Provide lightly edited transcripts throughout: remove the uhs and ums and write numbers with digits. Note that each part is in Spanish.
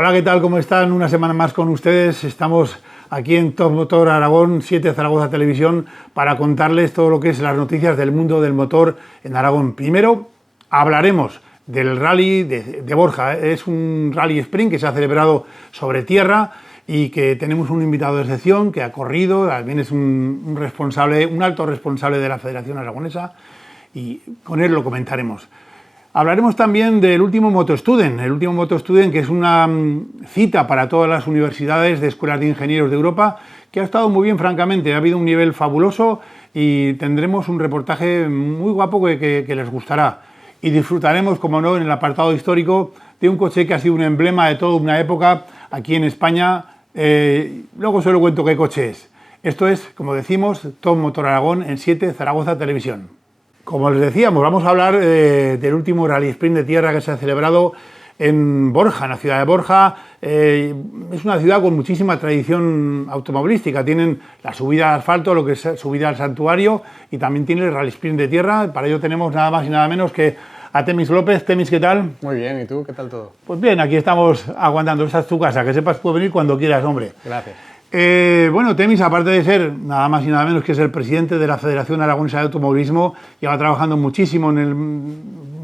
Hola, ¿qué tal? ¿Cómo están? Una semana más con ustedes. Estamos aquí en Top Motor Aragón, 7 Zaragoza Televisión, para contarles todo lo que es las noticias del mundo del motor en Aragón. Primero, hablaremos del rally de Borja. Es un rally sprint que se ha celebrado sobre tierra y que tenemos un invitado de excepción que ha corrido, también es un responsable, un alto responsable de la Federación Aragonesa, y con él lo comentaremos. Hablaremos también del último MotoStudent, que es una cita para todas las universidades de escuelas de ingenieros de Europa, que ha estado muy bien, francamente. Ha habido un nivel fabuloso y tendremos un reportaje muy guapo que les gustará. Y disfrutaremos, como no, en el apartado histórico de un coche que ha sido un emblema de toda una época aquí en España. Luego se lo cuento qué coche es. Esto es, como decimos, Top Motor Aragón en 7 Zaragoza Televisión. Como les decíamos, vamos a hablar del último rally sprint de tierra que se ha celebrado en Borja, en la ciudad de Borja. Es una ciudad con muchísima tradición automovilística. Tienen la subida al asfalto, lo que es subida al santuario, y también tiene el rally sprint de tierra. Para ello tenemos nada más y nada menos que a Temis López. Temis, ¿qué tal? Muy bien, ¿y tú? ¿Qué tal todo? Pues bien, aquí estamos aguantando. Esta es tu casa, que sepas, puedes venir cuando quieras, hombre. Gracias. Bueno, Temis, aparte de ser nada más y nada menos que es el presidente de la Federación Aragonesa de Automovilismo, lleva trabajando muchísimo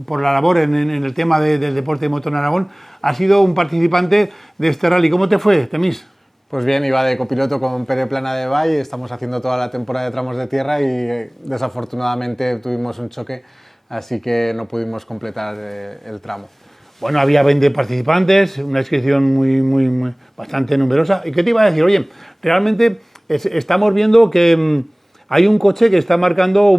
por la labor en el tema del deporte de motor en Aragón. Ha sido un participante de este rally. ¿Cómo te fue, Temis? Pues bien, iba de copiloto con Pere Plana de Valle, estamos haciendo toda la temporada de tramos de tierra y desafortunadamente tuvimos un choque, así que no pudimos completar el tramo. Bueno, había 20 participantes, una inscripción bastante numerosa. ¿Y qué te iba a decir? Oye, realmente estamos viendo que hay un coche que está marcando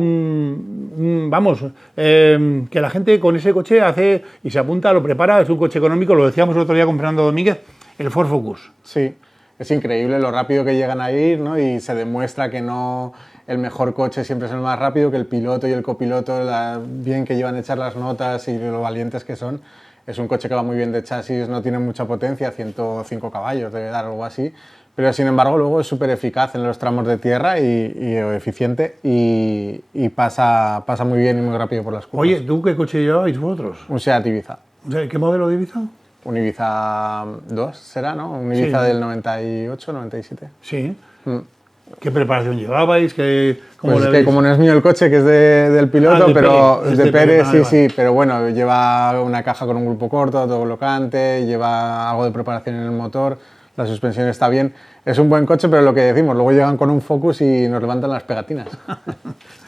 que la gente con ese coche hace y se apunta, lo prepara. Es un coche económico, lo decíamos el otro día con Fernando Domínguez, el Ford Focus. Sí, es increíble lo rápido que llegan a ir, ¿no? Y se demuestra que no el mejor coche siempre es el más rápido, que el piloto y el copiloto, bien que llevan hechas las notas y lo valientes que son. Es un coche que va muy bien de chasis, no tiene mucha potencia, 105 caballos, debe dar algo así, pero sin embargo luego es súper eficaz en los tramos de tierra y eficiente y pasa muy bien y muy rápido por las curvas. Oye, ¿tú qué coche llevabais vosotros? Un Seat Ibiza. ¿Qué modelo de Ibiza? Un Ibiza 2 será, ¿no? Un Ibiza Sí. Del 98, 97. Sí. ¿Qué preparación llevabais? Pues es que como no es mío el coche, que es del piloto, pero Pérez, de Pérez, vale. sí, pero bueno, lleva una caja con un grupo corto, autoblocante, lleva algo de preparación en el motor, la suspensión está bien. Es un buen coche, pero lo que decimos, luego llegan con un Focus y nos levantan las pegatinas.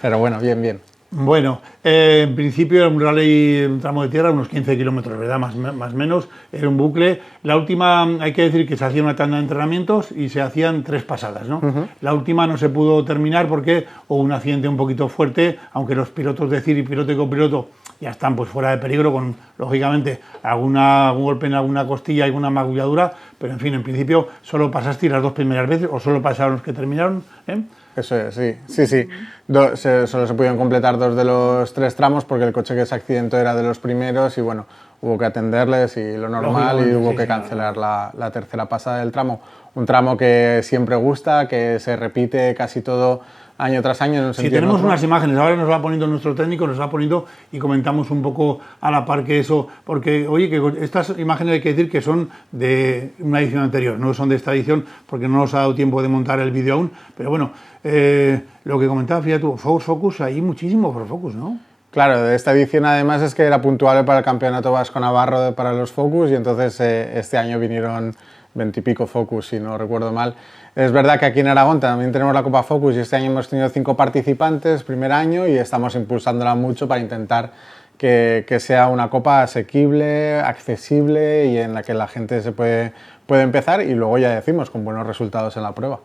Pero bueno, bien. Bueno, en principio era un rally, un tramo de tierra, unos 15 kilómetros, ¿verdad? Más o menos, era un bucle. La última, hay que decir que se hacía una tanda de entrenamientos y se hacían 3 pasadas, ¿no? La última no se pudo terminar porque hubo un accidente un poquito fuerte, aunque los pilotos de CIR y piloto y copiloto ya están pues fuera de peligro, con lógicamente algún golpe en alguna costilla y alguna magulladura, pero en fin, en principio solo pasaste las 2 primeras veces o solo pasaron los que terminaron, ¿eh? Eso es, sí. Solo se pudieron completar 2 de los 3 tramos porque el coche que se accidentó era de los primeros y bueno, hubo que atenderles y lo normal y hubo que cancelar la tercera pasada del tramo. Un tramo que siempre gusta, que se repite casi todo año tras año. Si tenemos unas imágenes, ahora nos va poniendo nuestro técnico, nos va poniendo y comentamos un poco a la par que eso, porque oye, que estas imágenes hay que decir que son de una edición anterior, no son de esta edición porque no nos ha dado tiempo de montar el vídeo aún, pero bueno, lo que comentaba, fíjate tú, Ford Focus, hay muchísimo Ford Focus, ¿no? Claro, de esta edición además es que era puntual para el Campeonato Vasco Navarro para los Focus y entonces este año vinieron 20 y pico Focus, si no recuerdo mal. Es verdad que aquí en Aragón también tenemos la Copa Focus y este año hemos tenido 5 participantes, primer año, y estamos impulsándola mucho para intentar que sea una copa asequible, accesible y en la que la gente se puede empezar y luego ya decimos con buenos resultados en la prueba.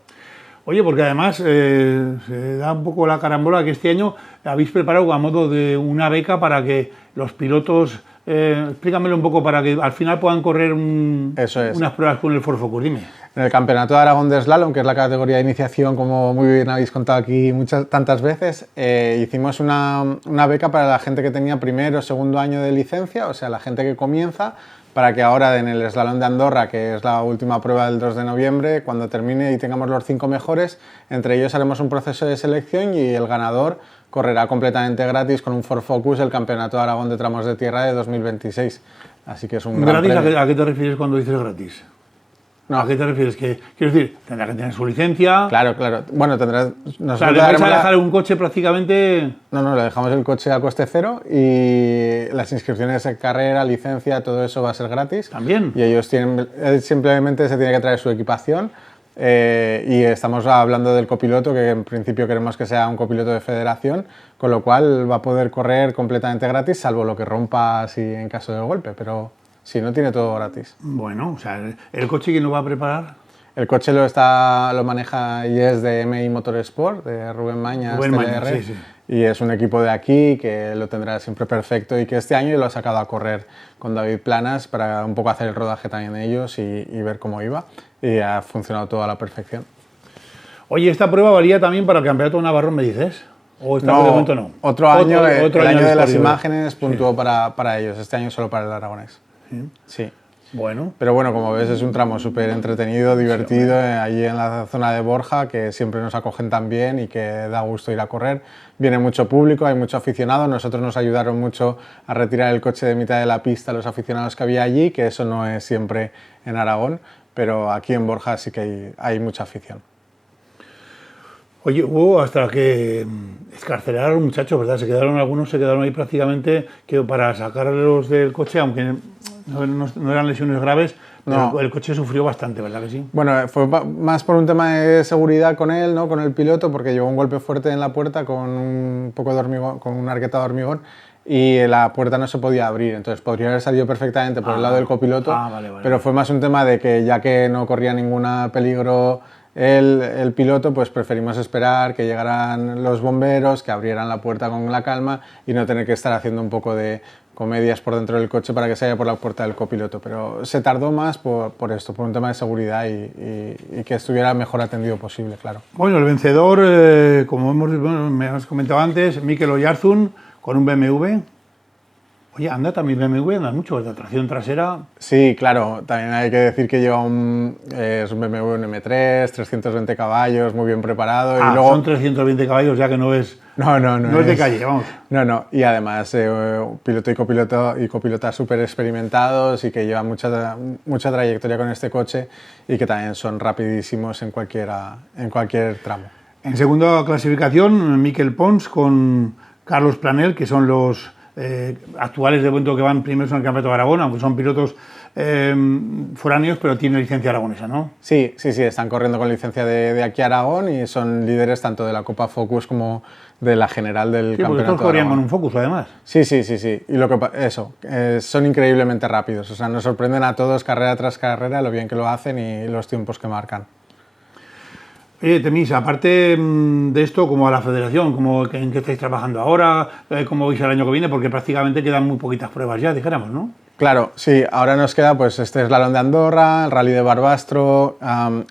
Oye, porque además se da un poco la carambola que este año habéis preparado a modo de una beca para que los pilotos, explícamelo un poco, para que al final puedan correr unas pruebas con el Ford Focus, dime. En el Campeonato de Aragón de Slalom, que es la categoría de iniciación, como muy bien habéis contado aquí tantas veces, hicimos una beca para la gente que tenía primero o segundo año de licencia, o sea, la gente que comienza, para que ahora en el Slalom de Andorra, que es la última prueba del 2 de noviembre, cuando termine y tengamos los 5 mejores, entre ellos haremos un proceso de selección y el ganador correrá completamente gratis con un Ford Focus el Campeonato de Aragón de Tramos de Tierra de 2026. Así que es un gran ¿Gratis? premio. ¿A qué te refieres cuando dices gratis? No. ¿A qué te refieres? Quiero decir, tendrá que tener su licencia. Claro, claro. Bueno, tendrás... O sea, le vais a dejar un coche prácticamente... No, le dejamos el coche a coste cero y las inscripciones de carrera, licencia, todo eso va a ser gratis. También. Y ellos tienen... Simplemente se tiene que traer su equipación y estamos hablando del copiloto, que en principio queremos que sea un copiloto de federación, con lo cual va a poder correr completamente gratis, salvo lo que rompa así en caso de golpe, pero si no, tiene todo gratis. Bueno, o sea, ¿el coche quién lo va a preparar? El coche lo maneja y es de MI Motorsport, de Rubén Mañas, TLR, sí. Y es un equipo de aquí que lo tendrá siempre perfecto y que este año lo ha sacado a correr con David Planas para un poco hacer el rodaje también de ellos y ver cómo iba. Y ha funcionado todo a la perfección. Oye, ¿esta prueba valía también para el Campeonato de Navarro, me dices? ¿O esta por el momento no? Otro año, el año de las disponible. imágenes puntuó para ellos, este año solo para el aragonés. Sí. Bueno. Pero bueno, como ves, es un tramo súper entretenido, divertido, allí en la zona de Borja, que siempre nos acogen tan bien y que da gusto ir a correr. Viene mucho público, hay mucho aficionado. Nosotros nos ayudaron mucho a retirar el coche de mitad de la pista los aficionados que había allí, que eso no es siempre en Aragón, pero aquí en Borja sí que hay mucha afición. Oye, hubo hasta que excarcelaron a los muchachos, ¿verdad? Algunos se quedaron ahí prácticamente que para sacarlos del coche, aunque no eran lesiones graves, pero el coche sufrió bastante, ¿verdad que sí? Bueno, fue más por un tema de seguridad con él, ¿no? Con el piloto, porque llevó un golpe fuerte en la puerta con un poco de hormigón, con una arqueta de hormigón, y la puerta no se podía abrir, entonces podría haber salido perfectamente por el lado del copiloto, vale. pero fue más un tema de que ya que no corría ningún peligro el piloto, pues preferimos esperar que llegaran los bomberos, que abrieran la puerta con la calma y no tener que estar haciendo un poco de comedias por dentro del coche para que se vaya por la puerta del copiloto. Pero se tardó más por esto, por un tema de seguridad y que estuviera mejor atendido posible, claro. Bueno, el vencedor, como me has comentado antes, Mikel Oyarzún, con un BMW. Oye, anda también BMW, anda mucho, ¿verdad? Tracción trasera. Sí, claro, también hay que decir que lleva es un BMW M3, 320 caballos, muy bien preparado. Y luego... son 320 caballos, ya que no es... No es de calle, vamos. No, y además piloto y copilota súper experimentados y que llevan mucha trayectoria con este coche y que también son rapidísimos en cualquier tramo. En segunda clasificación, Miquel Pons con Carlos Planel, que son los actuales de momento que van primeros en el Campeonato de Aragón, aunque son pilotos foráneos, pero tienen licencia aragonesa, ¿no? Sí, están corriendo con licencia de aquí a Aragón y son líderes tanto de la Copa Focus como de la general del Campeonato de Aragón. Todos corrían con un Focus, además. Sí. Y son increíblemente rápidos. O sea, nos sorprenden a todos carrera tras carrera lo bien que lo hacen y los tiempos que marcan. Oye, Temis, aparte de esto, como a la federación, ¿en qué estáis trabajando ahora? ¿Cómo vais el año que viene? Porque prácticamente quedan muy poquitas pruebas ya, dijéramos, ¿no? Claro, sí, ahora nos queda pues este slalom de Andorra, el rally de Barbastro.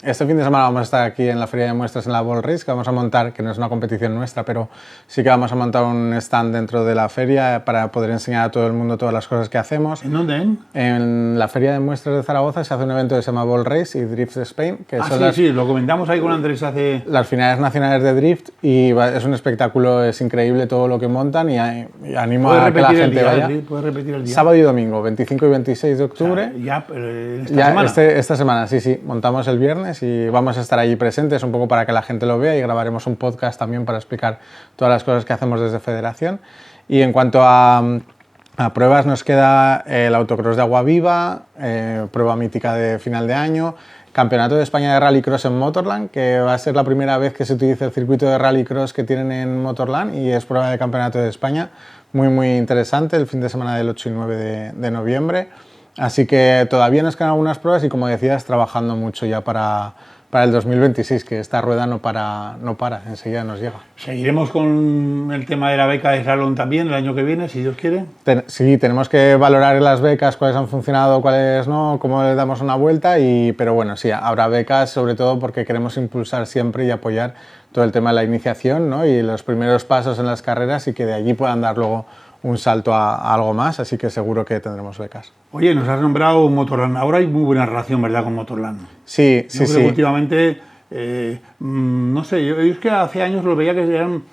Este fin de semana vamos a estar aquí en la feria de muestras en la Ball Race, que vamos a montar, que no es una competición nuestra, pero sí que vamos a montar un stand dentro de la feria para poder enseñar a todo el mundo todas las cosas que hacemos. ¿En dónde? En la feria de muestras de Zaragoza se hace un evento que se llama Ball Race y Drift Spain, que son sí, lo comentamos ahí con Andrés hace... las finales nacionales de drift y es un espectáculo, es increíble todo lo que montan y animo a que la gente vaya. ¿Puedes repetir el día? Sábado y domingo, 25 y 26 de octubre. O sea, esta semana. Esta semana, sí. Montamos el viernes y vamos a estar allí presentes un poco para que la gente lo vea y grabaremos un podcast también para explicar todas las cosas que hacemos desde Federación. Y en cuanto a pruebas, nos queda el autocross de Agua Viva, prueba mítica de final de año, Campeonato de España de Rallycross en Motorland, que va a ser la primera vez que se utilice el circuito de Rallycross que tienen en Motorland y es prueba de Campeonato de España. Muy interesante, el fin de semana del 8 y 9 de noviembre. Así que todavía nos quedan algunas pruebas y, como decías, trabajando mucho ya para el 2026, que esta rueda no para, enseguida nos llega. ¿Seguiremos con el tema de la beca de Slalom también el año que viene, si Dios quiere? Sí, tenemos que valorar las becas, cuáles han funcionado, cuáles no, cómo le damos una vuelta, pero bueno, sí, habrá becas, sobre todo porque queremos impulsar siempre y apoyar todo el tema de la iniciación, ¿no? Y los primeros pasos en las carreras y que de allí puedan dar luego un salto a algo más, así que seguro que tendremos becas. Oye, nos has nombrado Motorland. Ahora hay muy buena relación, ¿verdad, con Motorland? Sí. Creo que últimamente, no sé, yo es que hace años lo veía que eran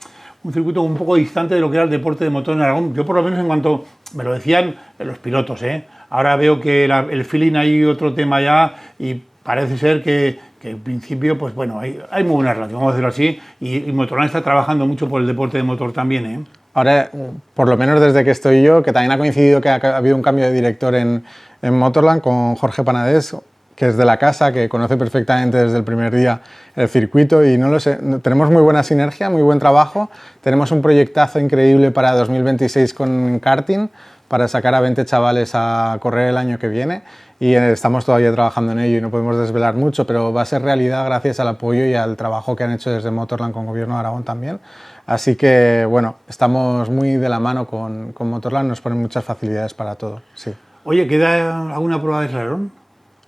un circuito un poco distante de lo que era el deporte de motor en Aragón. Yo por lo menos en cuanto me lo decían los pilotos, ¿eh? Ahora veo que el feeling hay otro tema ya y parece ser que en principio, pues bueno, hay muy buena relación, vamos a decirlo así, y Motorland está trabajando mucho por el deporte de motor también, ¿eh? Ahora, por lo menos desde que estoy yo, que también ha coincidido que ha habido un cambio de director en Motorland con Jorge Panadés, que es de la casa, que conoce perfectamente desde el primer día el circuito y no lo sé, tenemos muy buena sinergia, muy buen trabajo, tenemos un proyectazo increíble para 2026 con karting, para sacar a 20 chavales a correr el año que viene y estamos todavía trabajando en ello y no podemos desvelar mucho, pero va a ser realidad gracias al apoyo y al trabajo que han hecho desde Motorland con Gobierno de Aragón también. Así que, bueno, estamos muy de la mano con Motorland, nos ponen muchas facilidades para todo, sí. Oye, ¿queda alguna prueba de slalom?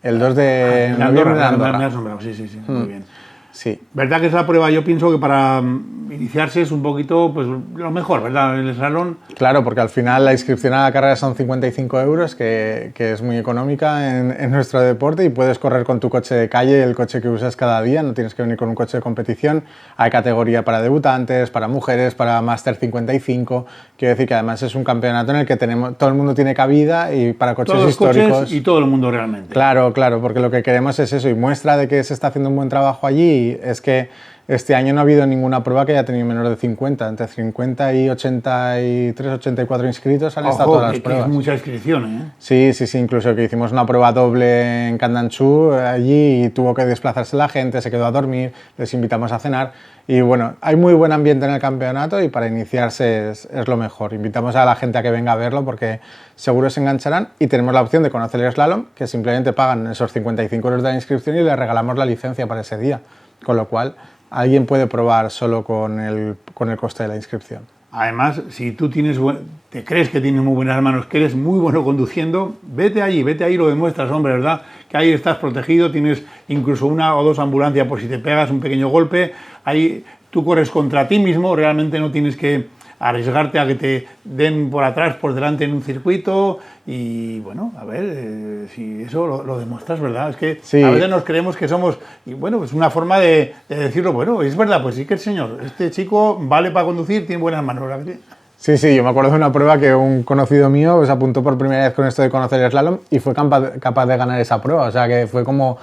El 2 de noviembre de Andorra. Me has nombrado, sí, muy bien. Sí. ¿Verdad que esa prueba yo pienso que para iniciarse es un poquito pues, lo mejor, ¿verdad? El slalom. Claro, porque al final la inscripción a la carrera son 55 euros, que es muy económica en nuestro deporte y puedes correr con tu coche de calle, el coche que usas cada día, no tienes que venir con un coche de competición. Hay categoría para debutantes, para mujeres, para Master 55. Quiero decir que además es un campeonato en el que todo el mundo tiene cabida y para coches todos históricos. Los coches y todo el mundo realmente. Claro, porque lo que queremos es eso y muestra de que se está haciendo un buen trabajo allí es que este año no ha habido ninguna prueba que haya tenido menos de 50, entre 50 y 83, 84 inscritos han estado todas las pruebas. Es mucha inscripción, ¿eh? Sí, incluso que hicimos una prueba doble en Candanchú allí y tuvo que desplazarse la gente, se quedó a dormir, les invitamos a cenar y bueno, hay muy buen ambiente en el campeonato y para iniciarse es lo mejor. Invitamos a la gente a que venga a verlo porque seguro se engancharán y tenemos la opción de conocer el slalom, que simplemente pagan esos 55 euros de la inscripción y les regalamos la licencia para ese día, con lo cual alguien puede probar solo con el coste de la inscripción. Además, si tú te crees que tienes muy buenas manos, que eres muy bueno conduciendo, vete ahí, lo demuestras, hombre, ¿verdad? Que ahí estás protegido, tienes incluso 1 o 2 ambulancias por si te pegas un pequeño golpe, ahí tú corres contra ti mismo, realmente no tienes que arriesgarte a que te den por atrás, por delante en un circuito y bueno, a ver, si eso lo demuestras, ¿verdad? Es que sí. A veces nos creemos que somos, y bueno, es una forma de decirlo, bueno, es verdad, pues sí que el señor, este chico vale para conducir, tiene buenas manos, ¿verdad? Sí, yo me acuerdo de una prueba que un conocido mío se apuntó por primera vez con esto de conocer el slalom y fue capaz de ganar esa prueba, o sea que fue como,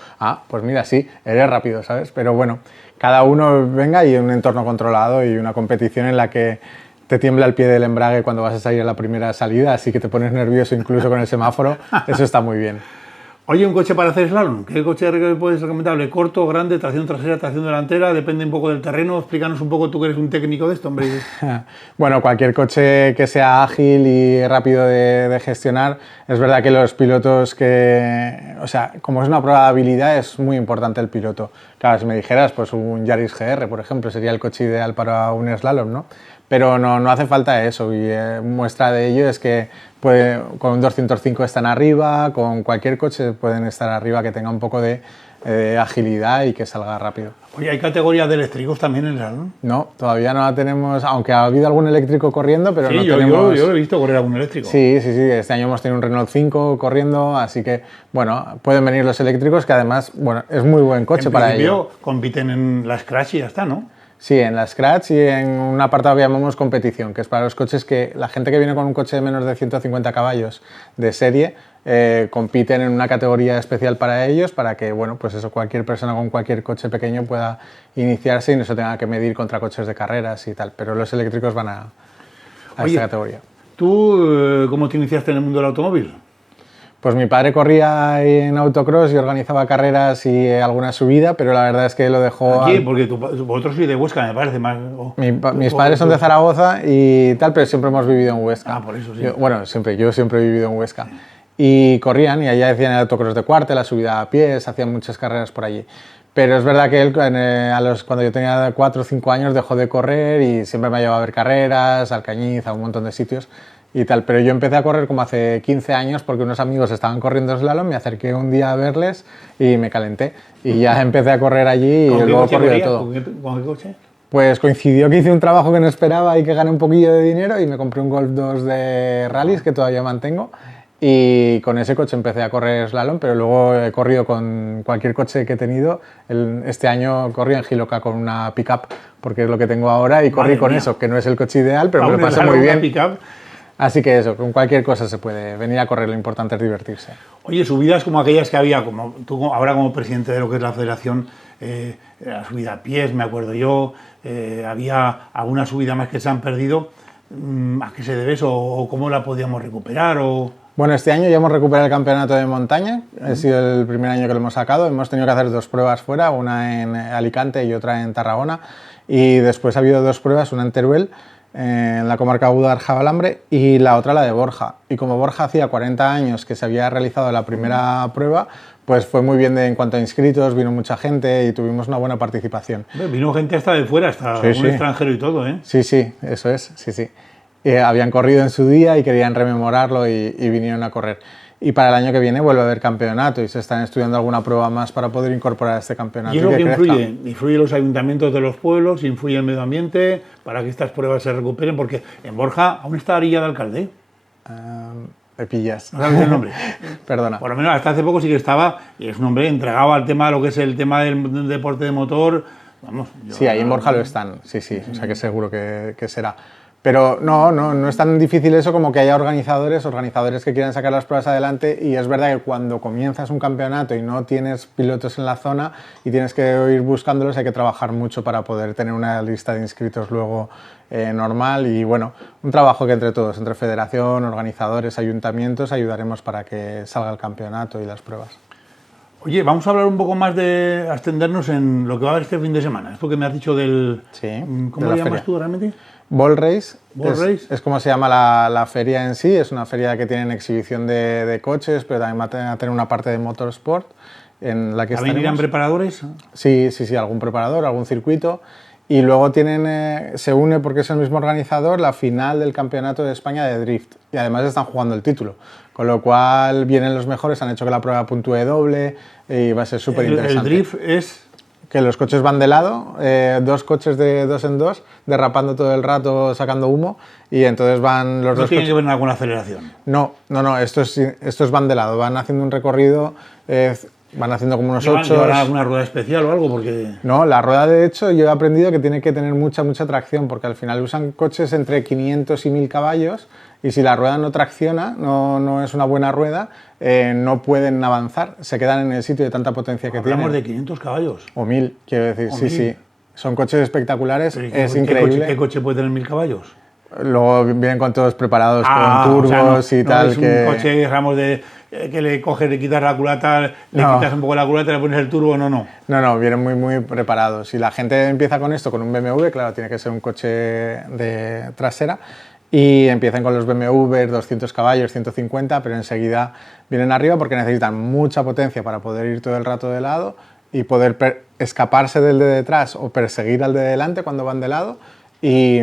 pues mira, sí, eres rápido, ¿sabes? Pero bueno, cada uno venga y un entorno controlado y una competición en la que te tiembla el pie del embrague cuando vas a salir a la primera salida, así que te pones nervioso incluso con el semáforo, eso está muy bien. Oye, ¿un coche para hacer slalom? ¿Qué coche puedes recomendable? ¿Corto, grande, tracción trasera, tracción delantera? Depende un poco del terreno. Explícanos un poco, tú que eres un técnico de esto, hombre. Bueno, cualquier coche que sea ágil y rápido de gestionar. Es verdad que los pilotos como es una prueba de habilidad, es muy importante el piloto. Claro, si me dijeras, pues un Yaris GR, por ejemplo, sería el coche ideal para un slalom, ¿no? Pero no hace falta eso y muestra de ello es que con un 205 están arriba, con cualquier coche pueden estar arriba que tenga un poco de agilidad y que salga rápido. Oye, ¿hay categorías de eléctricos también en el slalom? No, todavía no la tenemos, aunque ha habido algún eléctrico corriendo, pero no tenemos... yo he visto correr algún eléctrico. Sí, este año hemos tenido un Renault 5 corriendo, así que, bueno, pueden venir los eléctricos, que además, bueno, es muy buen coche para ello. En principio compiten en la Scratch y ya está, ¿no? Sí, en la Scratch y en un apartado que llamamos competición, que es para los coches que la gente que viene con un coche de menos de 150 caballos de serie compiten en una categoría especial para ellos, para que, bueno, pues eso, cualquier persona con cualquier coche pequeño pueda iniciarse y no se tenga que medir contra coches de carreras y tal, pero los eléctricos van a esta categoría. ¿Tú cómo te iniciaste en el mundo del automóvil? Pues mi padre corría en autocross y organizaba carreras y alguna subida, pero la verdad es que lo dejó... ¿Aquí? Porque vosotros sois de Huesca, me parece más... Mis padres son de Zaragoza y tal, pero siempre hemos vivido en Huesca. Ah, por eso sí. Yo siempre he vivido en Huesca. Sí. Y corrían y allá hacían el autocross de cuarta, la subida a pies, hacían muchas carreras por allí. Pero es verdad que él, cuando yo tenía 4 o 5 años, dejó de correr y siempre me llevaba a ver carreras, al Cañiz, a un montón de sitios. Y tal, pero yo empecé a correr como hace 15 años porque unos amigos estaban corriendo slalom, me acerqué un día a verles y me calenté. Y ya empecé a correr allí y luego corrí de todo. ¿Con qué coche? Pues coincidió que hice un trabajo que no esperaba y que gané un poquillo de dinero y me compré un Golf 2 de rallies que todavía mantengo y con ese coche empecé a correr slalom, pero luego he corrido con cualquier coche que he tenido. Este año corrí en Jiloca con una pick-up, porque es lo que tengo ahora, y corrí con eso, que no es el coche ideal, pero me lo pasé muy bien. Así que eso, con cualquier cosa se puede venir a correr, lo importante es divertirse. Oye, subidas como aquellas que había, como tú ahora como presidente de lo que es la federación, la subida a pies, me acuerdo yo, había alguna subida más que se han perdido. ¿A qué se debe eso? ¿O cómo la podíamos recuperar? Bueno, este año ya hemos recuperado el campeonato de montaña, ha sido el primer año que lo hemos sacado, hemos tenido que hacer 2 pruebas fuera, una en Alicante y otra en Tarragona, y después ha habido 2 pruebas, una en Teruel, en la comarca Gudar-Jabalambre, y la otra la de Borja. Y como Borja hacía 40 años que se había realizado la primera prueba, pues fue muy bien en cuanto a inscritos, vino mucha gente y tuvimos una buena participación. Vino gente hasta de fuera, hasta un extranjero y todo, ¿eh? Sí, sí, eso es, sí, sí. Habían corrido en su día y querían rememorarlo y vinieron a correr. Y para el año que viene vuelve a haber campeonato y se están estudiando alguna prueba más para poder incorporar a este campeonato. ¿Y es lo que influye? ¿Influye los ayuntamientos de los pueblos? ¿Influye el medio ambiente para que estas pruebas se recuperen? Porque en Borja aún está Arilla de alcalde. Me pillas. ¿No sabes el nombre? Perdona. Por lo menos hasta hace poco sí que estaba, y es un hombre entregado al tema de lo que es el tema del deporte de motor. Vamos, sí, ahí en Borja lo están, sí, sí, o sea que seguro que será. Pero no es tan difícil eso como que haya organizadores que quieran sacar las pruebas adelante, y es verdad que cuando comienzas un campeonato y no tienes pilotos en la zona y tienes que ir buscándolos, hay que trabajar mucho para poder tener una lista de inscritos luego normal, y bueno, un trabajo que entre todos, entre federación, organizadores, ayuntamientos, ayudaremos para que salga el campeonato y las pruebas. Oye, vamos a hablar un poco más de extendernos en lo que va a haber este fin de semana. Esto que me has dicho del... Sí, ¿Cómo lo llamas tú realmente? Ball Race, es como se llama la feria en sí, es una feria que tiene exhibición de coches, pero también va a tener una parte de motorsport en la que ¿También irán preparadores? Sí, algún preparador, algún circuito, y luego se une, porque es el mismo organizador, la final del Campeonato de España de Drift, y además están jugando el título, con lo cual vienen los mejores, han hecho que la prueba puntúe doble y va a ser súper interesante. ¿El drift es...? Que los coches van de lado, 2 coches de 2 en 2, derrapando todo el rato, sacando humo, y entonces van los 2 coches... ¿No tiene que ver nada con la aceleración? No, estos van de lado, van haciendo un recorrido, van haciendo como unos 8... ¿Llevará alguna rueda especial o algo? Porque... No, la rueda, de hecho, yo he aprendido que tiene que tener mucha tracción, porque al final usan coches entre 500 y 1000 caballos, y si la rueda no tracciona, no es una buena rueda, no pueden avanzar, se quedan en el sitio de tanta potencia que tienen. ¿Hablamos de 500 caballos? O 1000, quiero decir, sí. Son coches espectaculares, es increíble. ¿Qué coche puede tener 1000 caballos? Luego vienen con todos preparados con turbos y tal. Es un coche, digamos, que le coges, le quitas la culata, le quitas un poco la culata, le pones el turbo, no. No, vienen muy preparados. Si la gente empieza con esto, con un BMW, claro, tiene que ser un coche de trasera, y empiezan con los BMW 200 caballos, 150, pero enseguida vienen arriba porque necesitan mucha potencia para poder ir todo el rato de lado y poder escaparse del de detrás o perseguir al de delante cuando van de lado, y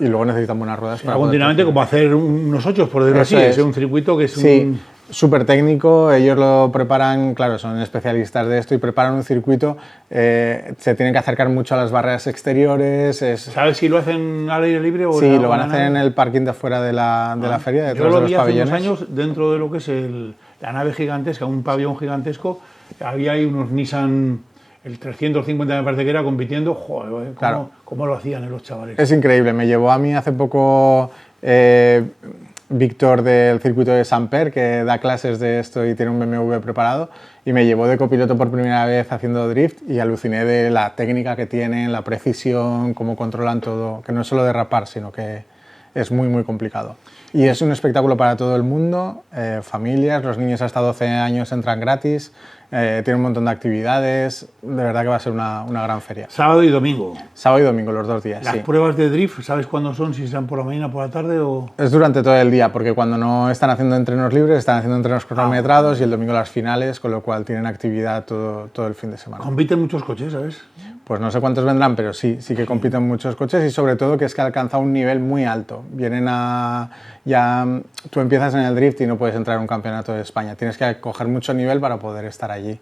luego necesitan buenas ruedas para continuamente como hacer unos 8, por decirlo así, es un circuito que es súper técnico, ellos lo preparan, claro, son especialistas de esto y preparan un circuito, se tienen que acercar mucho a las barreras exteriores. ¿Sabes si lo hacen al aire libre o sí, lo van a hacer en el parking de afuera de la feria, detrás de los pabellones. Yo lo vi hace unos años dentro de lo que es la nave gigantesca, un pabellón gigantesco, había ahí unos Nissan, el 350 me parece que era, compitiendo. Joder, ¿cómo lo hacían los chavales? Es increíble, me llevó a mí hace poco... Víctor del circuito de Samper, que da clases de esto y tiene un BMW preparado, y me llevó de copiloto por primera vez haciendo drift y aluciné de la técnica que tienen, la precisión, cómo controlan todo, que no es solo derrapar, sino que es muy complicado. Y es un espectáculo para todo el mundo, familias, los niños hasta 12 años entran gratis, tiene un montón de actividades, de verdad que va a ser una gran feria. ¿Sábado y domingo? Sábado y domingo, los 2 días, ¿Las pruebas de drift, sabes cuándo son? ¿Si serán por la mañana, por la tarde o...? Es durante todo el día, porque cuando no están haciendo entrenos libres, están haciendo entrenos cronometrados y el domingo las finales, con lo cual tienen actividad todo el fin de semana. ¿Compiten muchos coches, sabes? Pues no sé cuántos vendrán, pero sí que compiten muchos coches, y sobre todo que es que alcanza un nivel muy alto. Tú empiezas en el drift y no puedes entrar en un campeonato de España, tienes que coger mucho nivel para poder estar allí.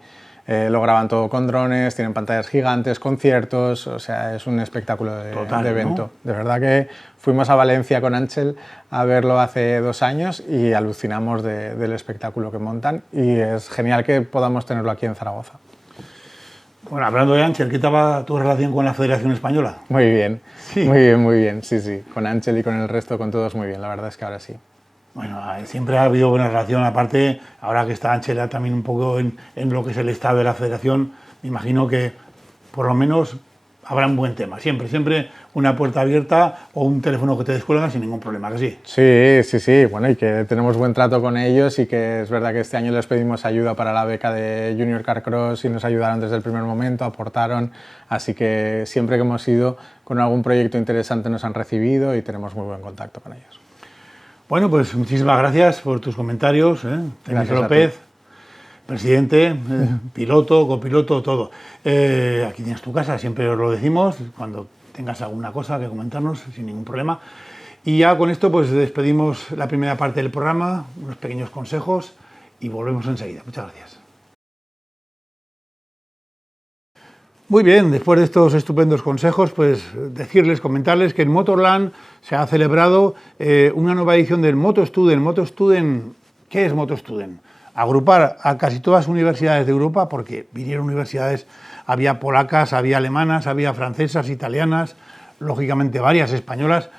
lo graban todo con drones, tienen pantallas gigantes, conciertos, o sea, es un espectáculo de evento. ¿No? De verdad que fuimos a Valencia con Ángel a verlo hace 2 años y alucinamos del espectáculo que montan y es genial que podamos tenerlo aquí en Zaragoza. Bueno, hablando de Ángel, ¿qué tal va tu relación con la Federación Española? Muy bien, sí. Muy bien, sí, sí. Con Ángel y con el resto, con todos muy bien, la verdad es que ahora sí. Bueno, siempre ha habido buena relación, aparte, ahora que está Ángel también un poco en lo que es el estado de la Federación, me imagino que por lo menos habrá un buen tema, siempre una puerta abierta o un teléfono que te descuelga sin ningún problema, ¿que sí? Sí, bueno, y que tenemos buen trato con ellos y que es verdad que este año les pedimos ayuda para la beca de Junior Car Cross y nos ayudaron desde el primer momento, aportaron, así que siempre que hemos ido con algún proyecto interesante nos han recibido y tenemos muy buen contacto con ellos. Bueno, pues muchísimas gracias por tus comentarios, Temis López, presidente, piloto, copiloto, todo. Aquí tienes tu casa, siempre os lo decimos, cuando tengas alguna cosa que comentarnos, sin ningún problema. Y ya con esto pues despedimos la primera parte del programa, unos pequeños consejos y volvemos enseguida. Muchas gracias. Muy bien, después de estos estupendos consejos, pues comentarles que en Motorland se ha celebrado una nueva edición del MotoStudent. MotoStudent, ¿qué es MotoStudent? Agrupar a casi todas las universidades de Europa, porque vinieron universidades, había polacas, había alemanas, había francesas, italianas, lógicamente varias españolas,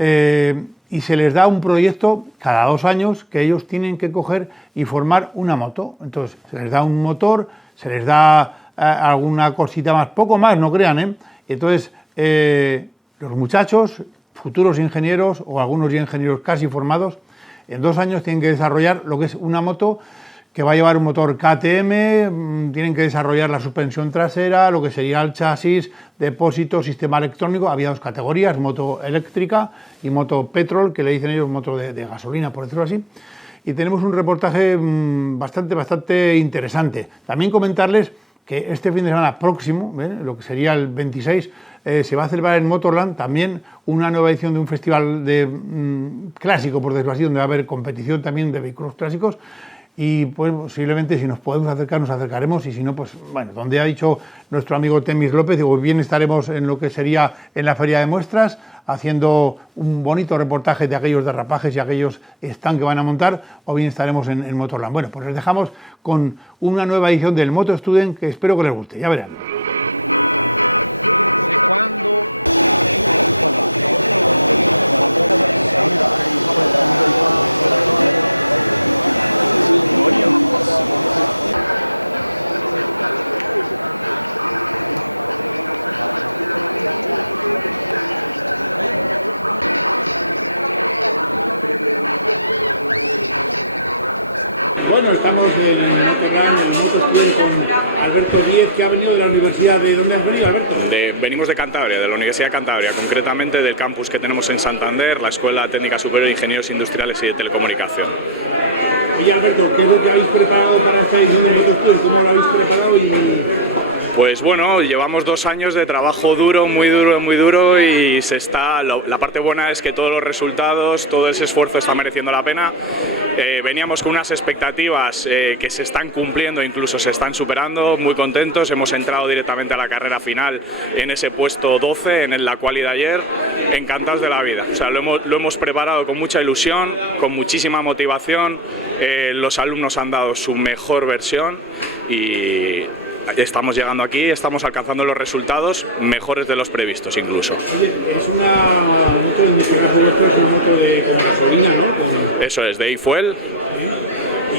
y se les da un proyecto cada 2 años que ellos tienen que coger y formar una moto. Entonces, se les da un motor, se les da alguna cosita más, poco más, no crean, Entonces, los muchachos, futuros ingenieros o algunos ya ingenieros casi formados, en 2 años tienen que desarrollar lo que es una moto que va a llevar un motor KTM, tienen que desarrollar la suspensión trasera, lo que sería el chasis, depósito, sistema electrónico. Había 2 categorías, moto eléctrica y moto petrol, que le dicen ellos moto de gasolina, por decirlo así. Y tenemos un reportaje bastante interesante. También comentarles que este fin de semana próximo, lo que sería el 26, se va a celebrar en Motorland también una nueva edición de un festival clásico, por decirlo así, donde va a haber competición también de vehículos clásicos. Y pues posiblemente si nos podemos acercar, nos acercaremos, y si no, pues bueno, donde ha dicho nuestro amigo Temis López, digo, bien estaremos en lo que sería en la feria de muestras, haciendo un bonito reportaje de aquellos derrapajes y aquellos stand que van a montar, o bien estaremos en Motorland. Bueno, pues les dejamos con una nueva edición del MotoStudent que espero que les guste, ya verán. Bueno, estamos en Motorland, en MotoStudent con Alberto Díez, que ha venido de la Universidad. ¿De dónde has venido, Alberto? Venimos de Cantabria, de la Universidad de Cantabria, concretamente del campus que tenemos en Santander, la Escuela Técnica Superior de Ingenieros Industriales y de Telecomunicación. Oye, Alberto, ¿qué es lo que habéis preparado para esta edición de MotoStudent? ¿Cómo lo habéis preparado? Pues bueno, llevamos 2 años de trabajo duro, muy duro, y la parte buena es que todos los resultados, todo ese esfuerzo está mereciendo la pena. Veníamos con unas expectativas que se están cumpliendo, incluso se están superando, muy contentos. Hemos entrado directamente a la carrera final en ese puesto 12, en la quali de ayer, encantados de la vida. O sea, lo hemos preparado con mucha ilusión, con muchísima motivación. Los alumnos han dado su mejor versión y estamos llegando aquí, estamos alcanzando los resultados mejores de los previstos incluso. Oye, es una moto, en este caso vuestra, es una moto con gasolina, ¿no? Eso es, de e-fuel. ¿Sí? Y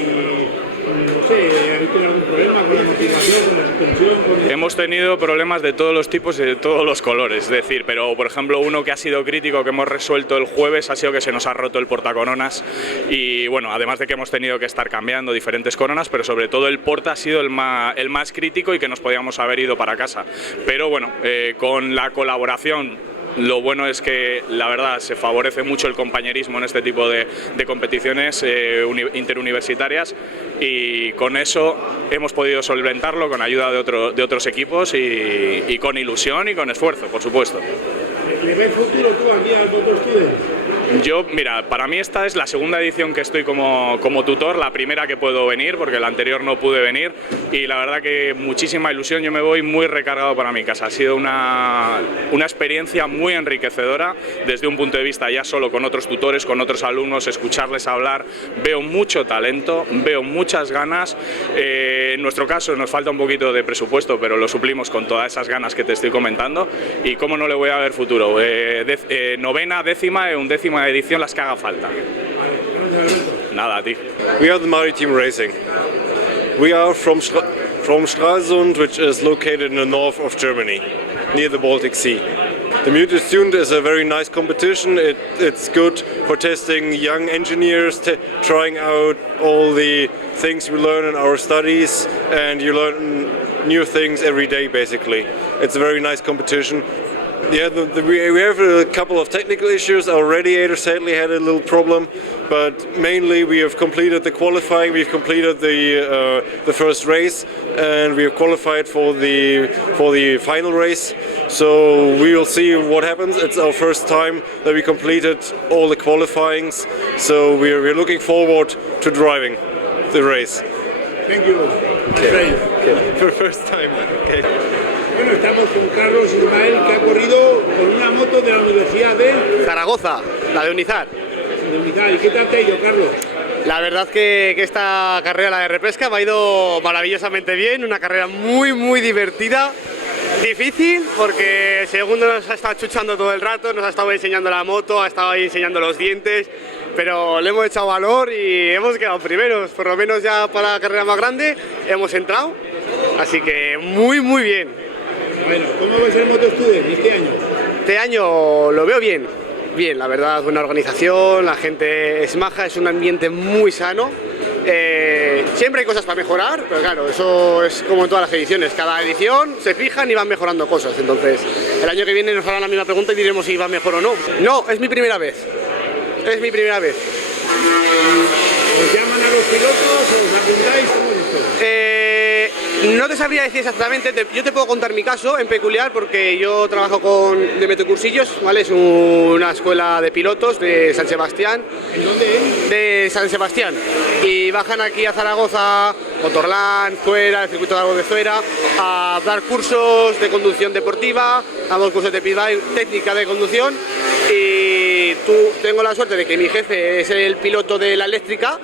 no sé, ¿habéis tenido algún problema con la amortiguación, con la suspensión? Hemos tenido problemas de todos los tipos y de todos los colores, es decir, pero por ejemplo uno que ha sido crítico que hemos resuelto el jueves ha sido que se nos ha roto el portacoronas y bueno, además de que hemos tenido que estar cambiando diferentes coronas, pero sobre todo el porta ha sido el más crítico y que nos podíamos haber ido para casa. Pero bueno, con la colaboración, lo bueno es que la verdad se favorece mucho el compañerismo en este tipo de competiciones interuniversitarias y con eso hemos podido solventarlo con ayuda de otros equipos y con ilusión y con esfuerzo, por supuesto. ¿Le ves futuro tú aquí al MotoStudent? Mira, para mí esta es la segunda edición que estoy como tutor, la primera que puedo venir, porque la anterior no pude venir, y la verdad que muchísima ilusión, yo me voy muy recargado para mi casa. Ha sido una experiencia muy enriquecedora desde un punto de vista ya solo con otros tutores, con otros alumnos, escucharles hablar. Veo mucho talento, veo muchas ganas. En nuestro caso nos falta un poquito de presupuesto, pero lo suplimos con todas esas ganas que te estoy comentando, y cómo no le voy a ver futuro. Novena, décima y undécima edición, las que haga falta. Nada, a ti. We are the Maritime Racing. We are from Stralsund, which is located in the north of Germany, near the Baltic Sea. The Muted Student is a very nice competition. It's good for testing young engineers, trying out all the things we learn in our studies, and you learn new things every day basically. It's a very nice competition. Yeah, we have a couple of technical issues. Our radiator sadly had a little problem, but mainly we have completed the qualifying. We've completed the first race, and we have qualified for the final race. So we will see what happens. It's our first time that we completed all the qualifyings. So we're looking forward to driving the race. Thank you. Okay. For first time. Okay. Bueno, estamos con Carlos Ismael, que ha corrido con una moto de la Universidad de Zaragoza, la de Unizar. ¿Y qué tal te ha ido, Carlos? La verdad que esta carrera, la de repesca, me ha ido maravillosamente bien, una carrera muy divertida, difícil porque el segundo nos ha estado chuchando todo el rato, nos ha estado enseñando la moto, ha estado ahí enseñando los dientes, pero le hemos echado valor y hemos quedado primeros, por lo menos ya para la carrera más grande hemos entrado, así que muy bien. Bueno, ¿cómo va a ser Moto Student este año? Este año lo veo bien, la verdad, una organización, la gente es maja, es un ambiente muy sano. Siempre hay cosas para mejorar, pero claro, eso es como en todas las ediciones, cada edición se fijan y van mejorando cosas, entonces el año que viene nos harán la misma pregunta y diremos si va mejor o no. No, es mi primera vez, es mi primera vez. ¿Os llaman a los pilotos o os apuntáis? ¿Cómo es esto? No te sabría decir exactamente, yo te puedo contar mi caso en peculiar porque yo trabajo con Demetrio Cursillos, ¿vale? Es una escuela de pilotos de San Sebastián. ¿Y dónde es? De San Sebastián. Y bajan aquí a Zaragoza, Motorland, fuera, el circuito de Aragón de fuera, a dar cursos de conducción deportiva, damos cursos de técnica de conducción. Y tengo la suerte de que mi jefe es el piloto de la eléctrica